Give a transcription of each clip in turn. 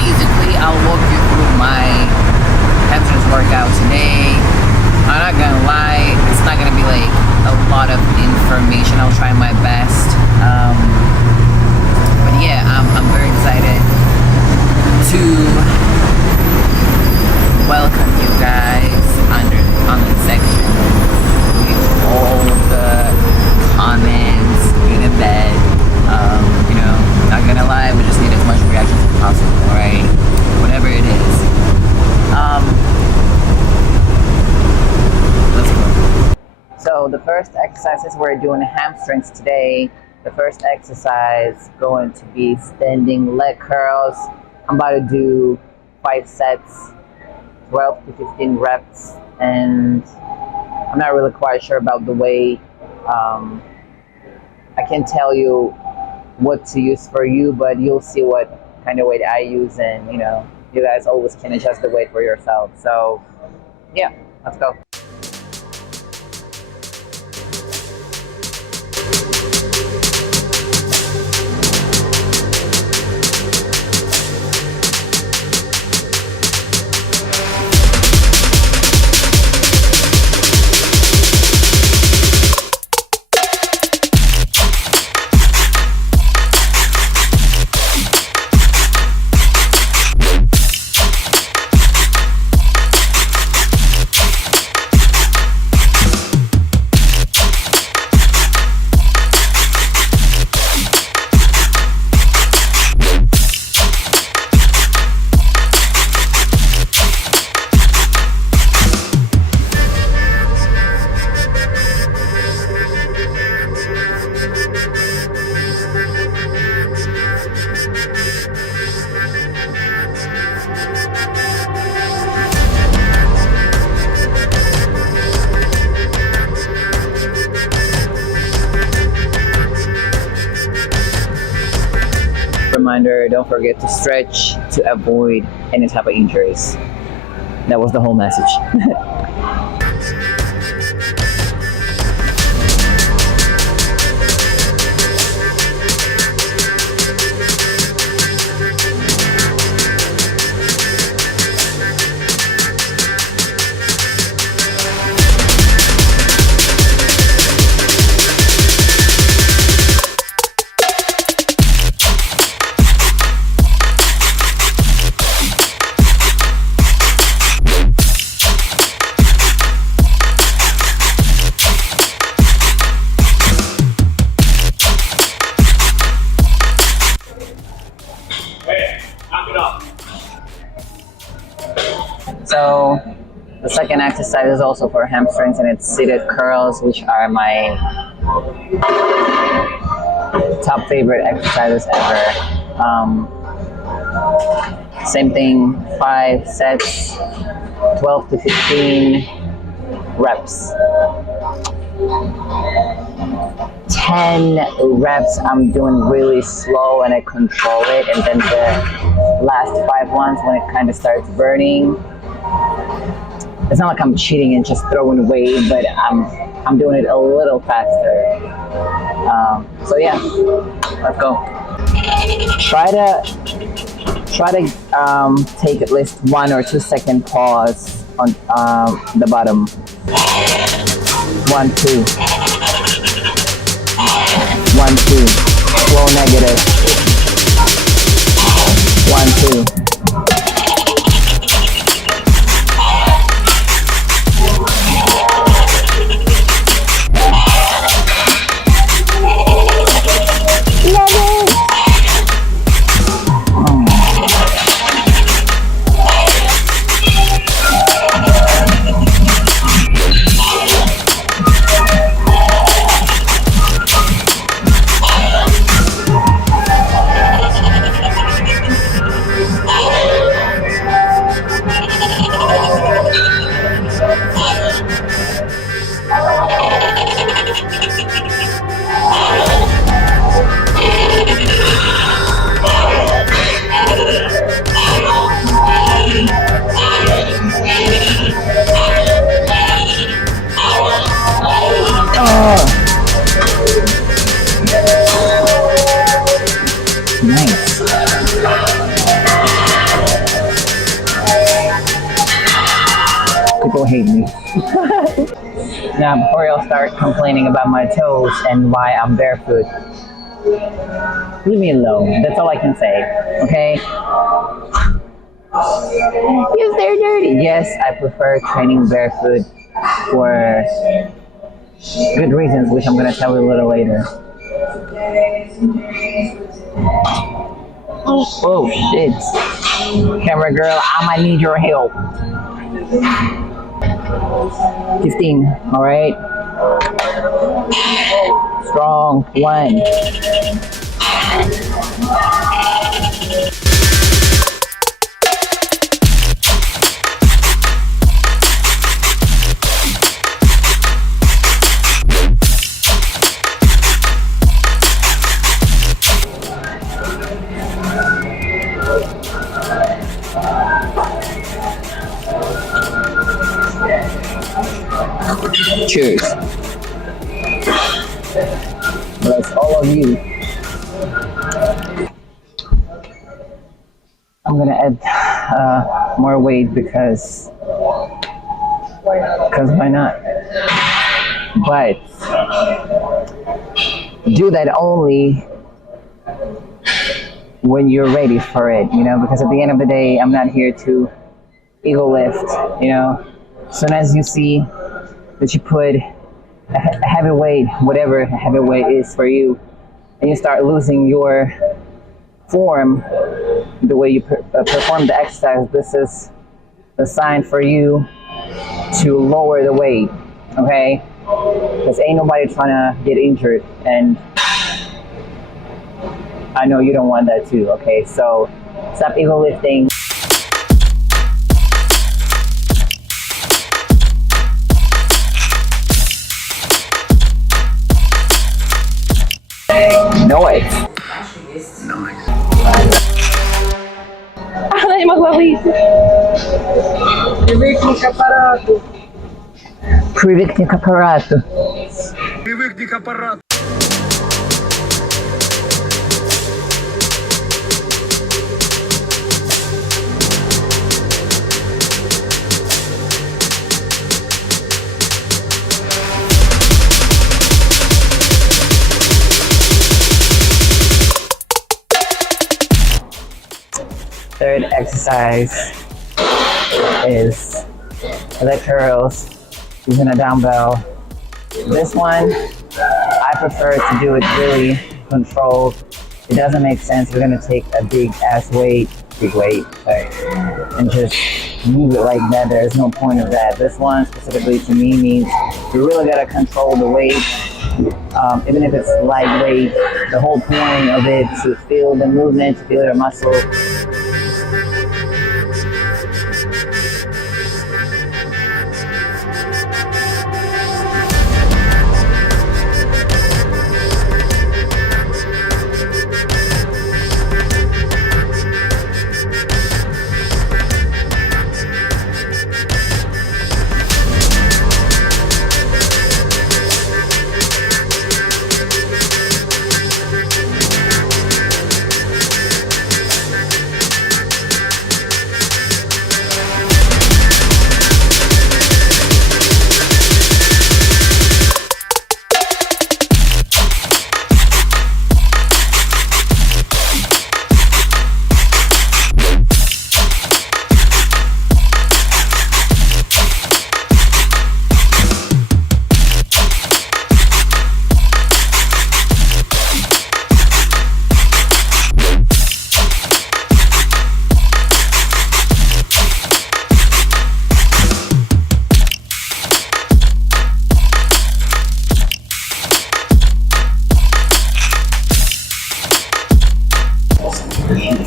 basically, I'll walk you through my hamstrings workout today. I'm not gonna lie, it's not gonna be like a lot of information. I'll try my best. But yeah, I'm very excited to welcome you guys under the comment section. Leave all the comments, good and bad. You know, not gonna lie, we just need as much reactions as possible, right? Whatever it is. Let's go. So the first exercises, we're doing hamstrings today. The first exercise going to be standing leg curls. I'm about to do 5 sets, 12 to 15 reps, and I'm not really quite sure about the weight. I can tell you what to use for you, but you'll see what kind of weight I use, and you know, you guys always can adjust the weight for yourself. So yeah, let's go. Reminder, don't forget to stretch to avoid any type of injuries. That was the whole message. So the second exercise is also for hamstrings, and it's seated curls, which are my top favorite exercises ever. Same thing, 5 sets, 12 to 15 reps. 10 reps I'm doing really slow and I control it, and then the last 5 ones, when it kind of starts burning, it's not like I'm cheating and just throwing weight, but I'm doing it a little faster. So yeah, let's go. Try to take at least 1 or 2 second pause on the bottom. 1, 2. 1, 2. Slow negative. 1, 2. People hate me. Now, before y'all start complaining about my toes and why I'm barefoot, leave me alone. That's all I can say. Okay? Yes, they're dirty. Yes, I prefer training barefoot for good reasons, which I'm gonna tell you a little later. Oh shit. Camera girl, I might need your help. 15, alright? Strong, 1. Cheers. Bless all of you. I'm gonna add more weight because why not? But do that only when you're ready for it, you know, because at the end of the day, I'm not here to ego lift, you know. As soon as you see that you put a heavy weight, whatever heavy weight is for you, and you start losing your form, the way you perform the exercise, this is the sign for you to lower the weight, okay? Because ain't nobody trying to get injured, and I know you don't want that too, okay? So stop ego lifting. Noise. Ela é uma guarita. Привыкни к аппарату. Привыкни к аппарату. Привыкни к аппарату. Third exercise is leg curls using a dumbbell. This one, I prefer to do it really controlled. It doesn't make sense. You're gonna take a big weight, and just move it like that. There's no point of that. This one specifically to me means you really gotta control the weight. Even if it's lightweight, the whole point of it is to feel the movement, to feel your muscle.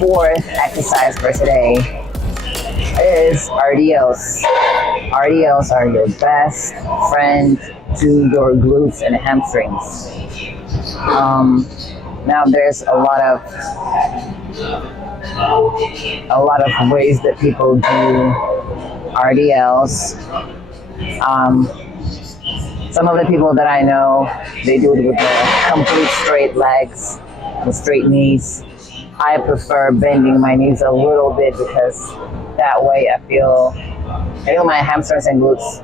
Fourth exercise for today is RDLs. RDLs are your best friend to your glutes and hamstrings. Now there's a lot of ways that people do RDLs. Some of the people that I know, they do it with the complete straight legs, with straight knees. I prefer bending my knees a little bit because that way I feel I feel my hamstrings and glutes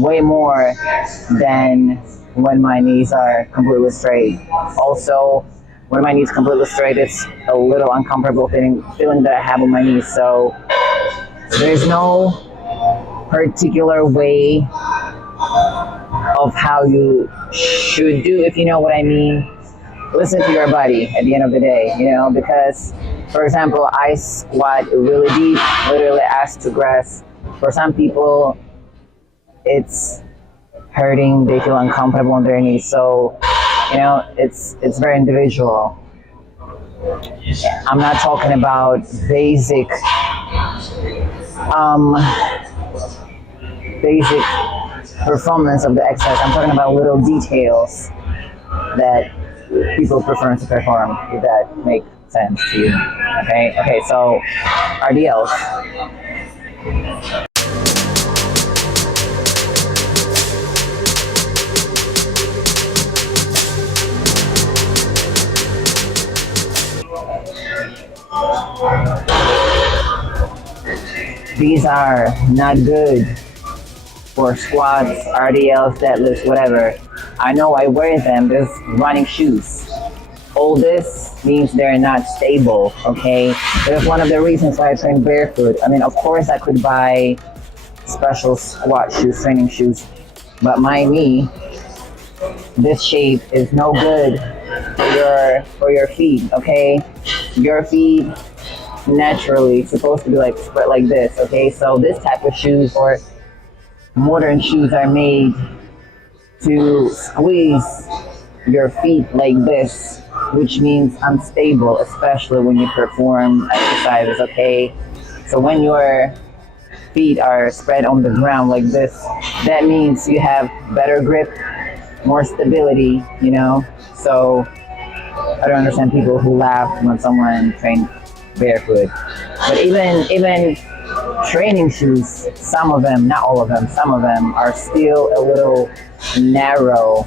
way more than when my knees are completely straight. Also, when my knees completely straight, it's a little uncomfortable feeling that I have on my knees. So there's no particular way of how you should do, if you know what I mean. Listen to your body at the end of the day, because, for example, I squat really deep, literally ass to grass. For some people, it's hurting, they feel uncomfortable on their knees. So, it's very individual. I'm not talking about basic performance of the exercise. I'm talking about little details that people prefer to perform, if that makes sense to you. Okay, so RDLs. These are not good for squats, RDLs, deadlifts, whatever. I know I wear them. There's running shoes. All this means they're not stable, okay? That's one of the reasons why I train barefoot. I mean, of course I could buy special squat shoes, training shoes, but my knee, this shape is no good for your feet, okay? Your feet naturally supposed to be like spread like this, okay? So this type of shoes or modern shoes are made to squeeze your feet like this, which means unstable, especially when you perform exercises, okay? So when your feet are spread on the ground like this, that means you have better grip, more stability, So I don't understand people who laugh when someone trains barefoot. But even training shoes, some of them, not all of them, some of them are still a little narrow.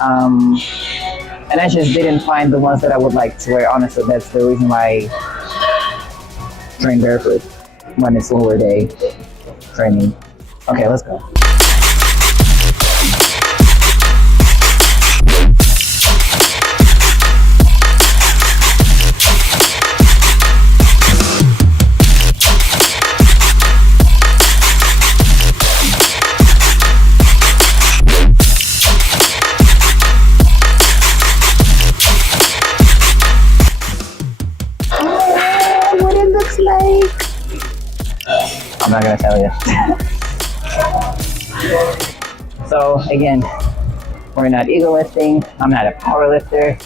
And I just didn't find the ones that I would like to wear. Honestly, that's the reason why I train barefoot when it's lower day training. Okay, let's go. I'm not gonna tell you. So again, we're not ego lifting. I'm not a power lifter,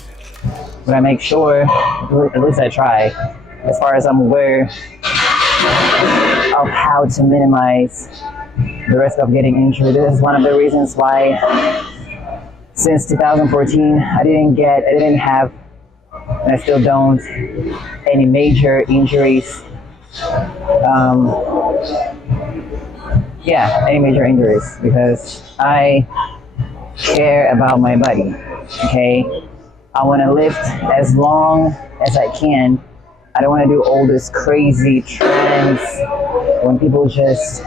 but I make sure, at least I try, as far as I'm aware, of how to minimize the risk of getting injured. This is one of the reasons why since 2014 I didn't have, and I still don't, any major injuries. Any major injuries, because I care about my body, okay? I want to lift as long as I can. I don't want to do all this crazy trends when people just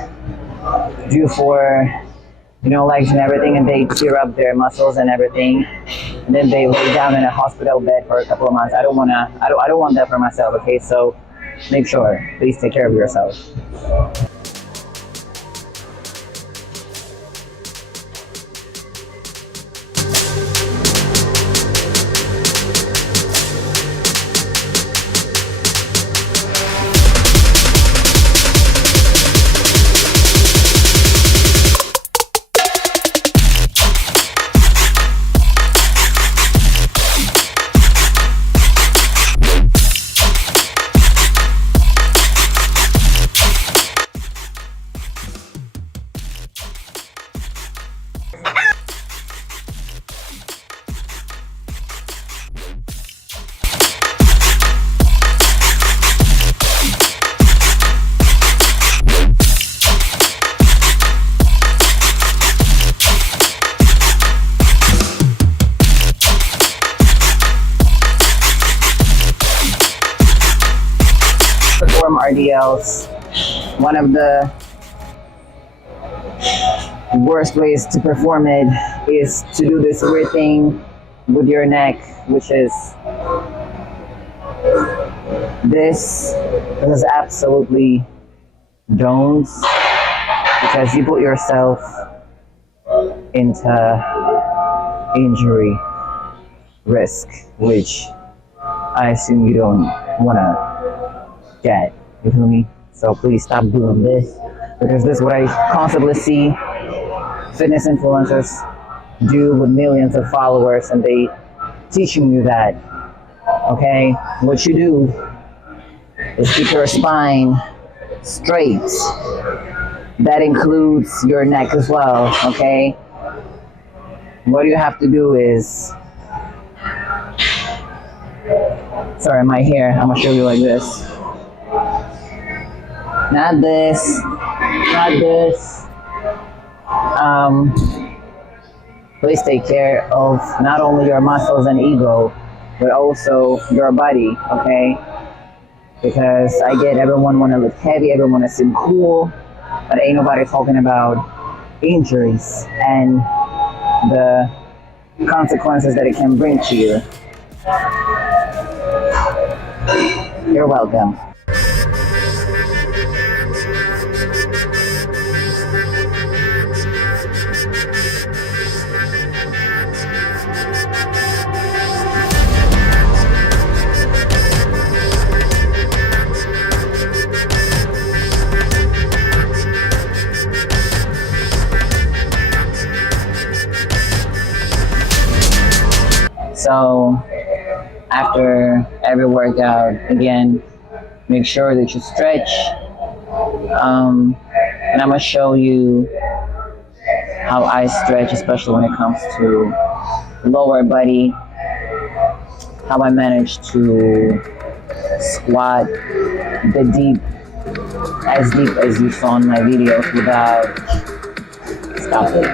do for, legs and everything, and they tear up their muscles and everything, and then they lay down in a hospital bed for a couple of months. I don't want that for myself, okay? So make sure, please take care of yourself. RDLs, one of the worst ways to perform it is to do this weird thing with your neck, which is this. This is absolutely don't, because you put yourself into injury risk, which I assume you don't want to get. You feel me? So please stop doing this, because this is what I constantly see fitness influencers do with millions of followers, and they teaching you that. Okay, what you do is keep your spine straight. That includes your neck as well. Okay, what you have to do is, sorry, my hair, I'm gonna show you like this. Not this, not this. Please take care of not only your muscles and ego, but also your body, okay? Because I get everyone want to look heavy, everyone want to seem cool, but ain't nobody talking about injuries and the consequences that it can bring to you. You're welcome. So after every workout, again, make sure that you stretch. And I'm gonna show you how I stretch, especially when it comes to lower body, how I manage to squat as deep as you saw in my videos without, stop it.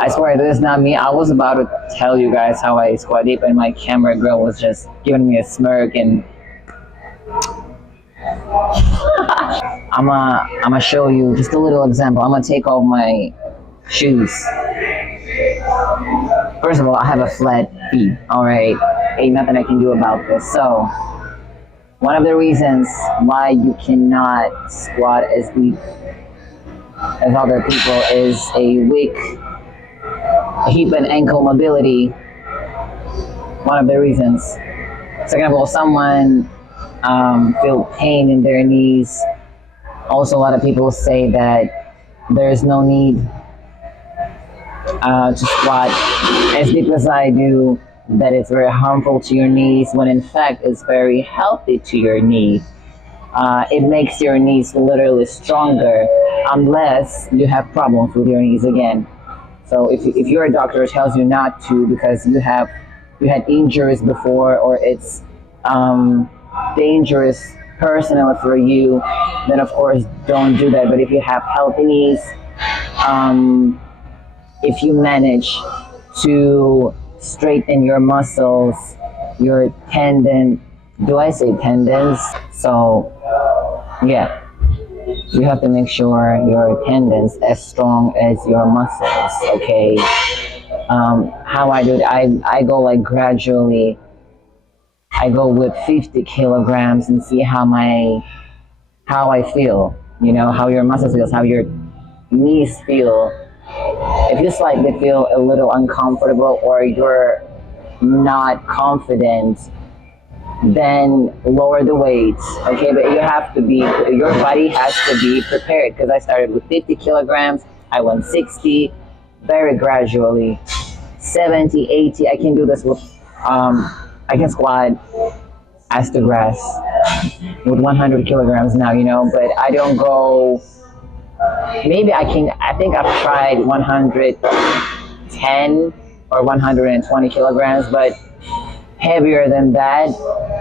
I swear this is not me. I was about to tell you guys how I squat deep, and my camera girl was just giving me a smirk, and I'm gonna show you just a little example. I'm gonna take off my shoes. First of all, I have a flat feet, all right? Ain't nothing I can do about this. So one of the reasons why you cannot squat as deep as other people is a weak hip and ankle mobility. One of the reasons. Second of all, someone feel pain in their knees. Also, a lot of people say that there's no need to squat as deep as I do, that it's very harmful to your knees, when in fact it's very healthy to your knees. It makes your knees literally stronger, unless you have problems with your knees again. So if your doctor tells you not to because you had injuries before, or it's dangerous personally for you, then of course don't do that. But if you have healthy knees, if you manage to straighten your muscles, your tendon, do I say tendons? So yeah, you have to make sure your tendons as strong as your muscles, okay? How I do it, I go like gradually. I go with 50 kilograms and see how I feel, you know, how your muscles feel, how your knees feel. If you slightly feel a little uncomfortable or you're not confident, then lower the weight, okay? But your body has to be prepared, because I started with 50 kilograms, I went 60, very gradually, 70, 80, I can do this with, I can squat as to grass with 100 kilograms now, you know, but I don't go, maybe I think I've tried 110 or 120 kilograms, but heavier than that,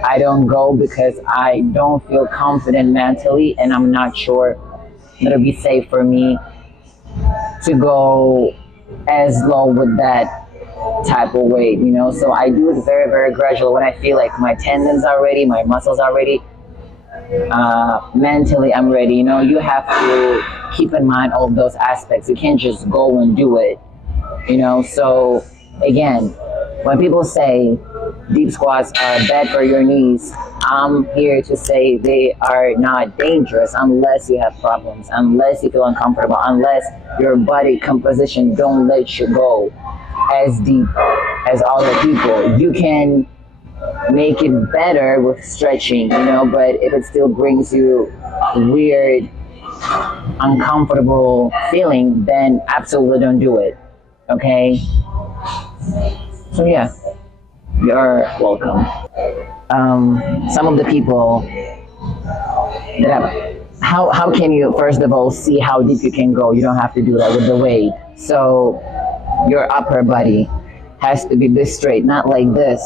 I don't go, because I don't feel confident mentally, and I'm not sure that it'll be safe for me to go as low with that type of weight, you know. So I do it very, very gradual. When I feel like my tendons are ready, my muscles are ready, mentally I'm ready. You know, you have to keep in mind all of those aspects. You can't just go and do it, you know. So again, when people say deep squats are bad for your knees, I'm here to say they are not dangerous unless you have problems, unless you feel uncomfortable, unless your body composition don't let you go as deep as other people. You can make it better with stretching, you know, but if it still brings you weird, uncomfortable feeling, then absolutely don't do it. Okay? So yeah, you're welcome. Some of the people that have, how can you first of all see how deep you can go? You don't have to do that with the weight. So your upper body has to be this straight, not like this.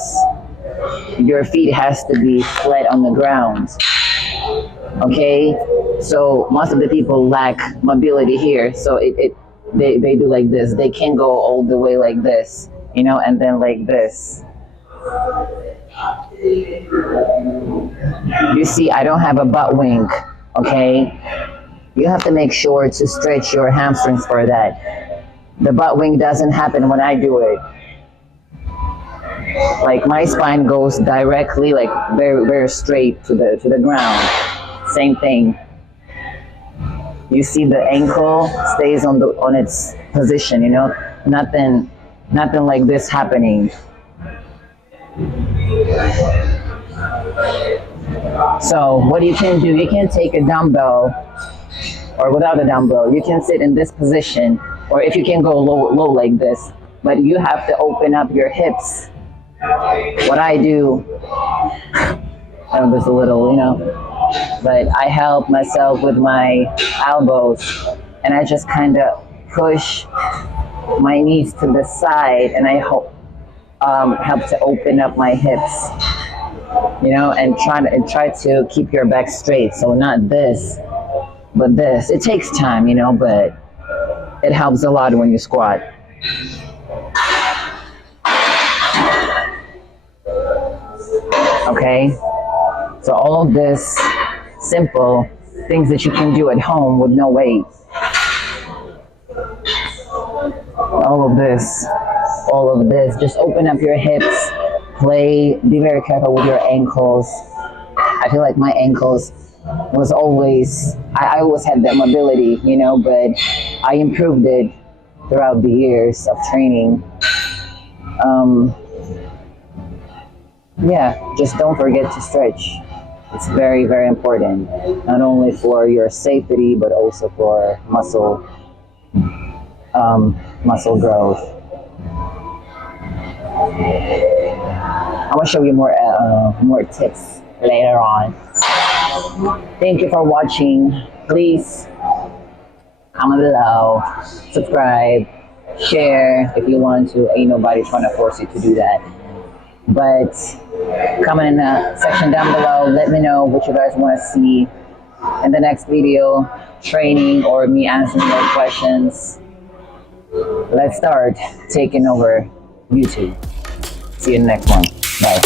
Your feet has to be flat on the ground. Okay, so most of the people lack mobility here, so they do like this. They can go all the way like this, you know, and then like this. You see, I don't have a butt wink. Okay, you have to make sure to stretch your hamstrings for that. The butt wink doesn't happen when I do it. Like my spine goes directly, like very, very straight to the ground. Same thing. You see the ankle stays on its position, you know, nothing like this happening. So what you can do, you can take a dumbbell, or without a dumbbell, you can sit in this position, or if you can go low like this, but you have to open up your hips. What I do, I know this a little, you know, but I help myself with my elbows, and I just kind of push my knees to the side, and I help to open up my hips, you know, and try to keep your back straight. So not this, but this. It takes time, you know, but it helps a lot when you squat. Okay, so all of this simple things that you can do at home with no weight. All of this, just open up your hips, be very careful with your ankles. I feel like my ankles was always, I always had that mobility, you know, but I improved it throughout the years of training. Yeah, just don't forget to stretch. It's very, very important, not only for your safety, but also for muscle growth. I'm gonna show you more tips later on. Thank you for watching. Please comment below, subscribe, share if you want to. Ain't nobody trying to force you to do that. But comment in the section down below. Let me know what you guys want to see in the next video, training or me answering your questions. Let's start taking over YouTube. See you in the next one. Bye.